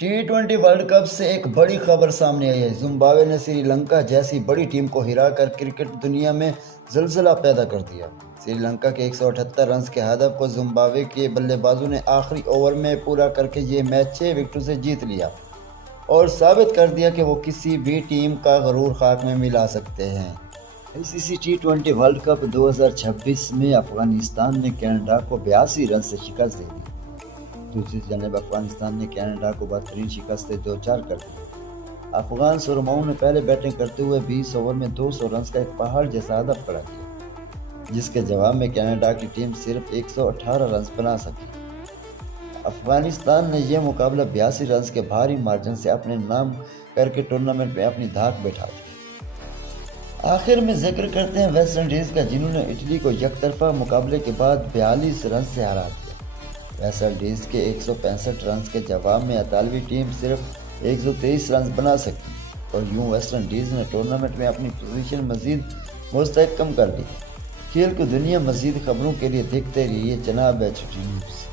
T20 world cup سے ایک بڑی خبر سامنے آئی ہے۔ زمبابوے نے سری لنکا جیسی بڑی ٹیم کو ہرا کر کرکٹ دنیا میں زلزلہ پیدا کر دیا۔ سری لنکا کے 178 رنز کے ہدف کو زمبابوے کے بلے بازوں نے آخری اوور میں پورا کر کے یہ میچ 6 وکٹوں سے جیت لیا اور ثابت کر دیا کہ وہ کسی بھی ٹیم کا غرور خاک میں ملا سکتے ہیں۔ ICC T20 ورلڈ کپ 2026 میں افغانستان نے کینیڈا کو 82 رن سے شکست دے دی۔ دوسری جانب افغانستان نے کینیڈا کو بدترین شکست سے دوچار کر دیا۔ افغان سرماؤں نے پہلے بیٹنگ کرتے ہوئے 20 اوور میں 200 رنز کا ایک پہاڑ جیسا ہدف کھڑا کیا، جس کے جواب میں کینیڈا کی ٹیم صرف 118 رنز بنا سکی۔ افغانستان نے یہ مقابلہ 82 رنز کے بھاری مارجن سے اپنے نام کر کے ٹورنامنٹ میں اپنی دھاک بیٹھا دی۔ آخر میں ذکر کرتے ہیں ویسٹ انڈیز کا، جنہوں نے اٹلی کو یک طرفہ مقابلے کے بعد 42 رنز سے ہرا دیا۔ ویسٹ انڈیز کے 165 رنز کے جواب میں اطالوی ٹیم صرف 123 رنز بنا سکی اور یوں ویسٹ انڈیز نے ٹورنامنٹ میں اپنی پوزیشن مزید مستحکم کر لی۔ کھیل کی دنیا مزید خبروں کے لیے دیکھتے رہیے جناب HT نیوز۔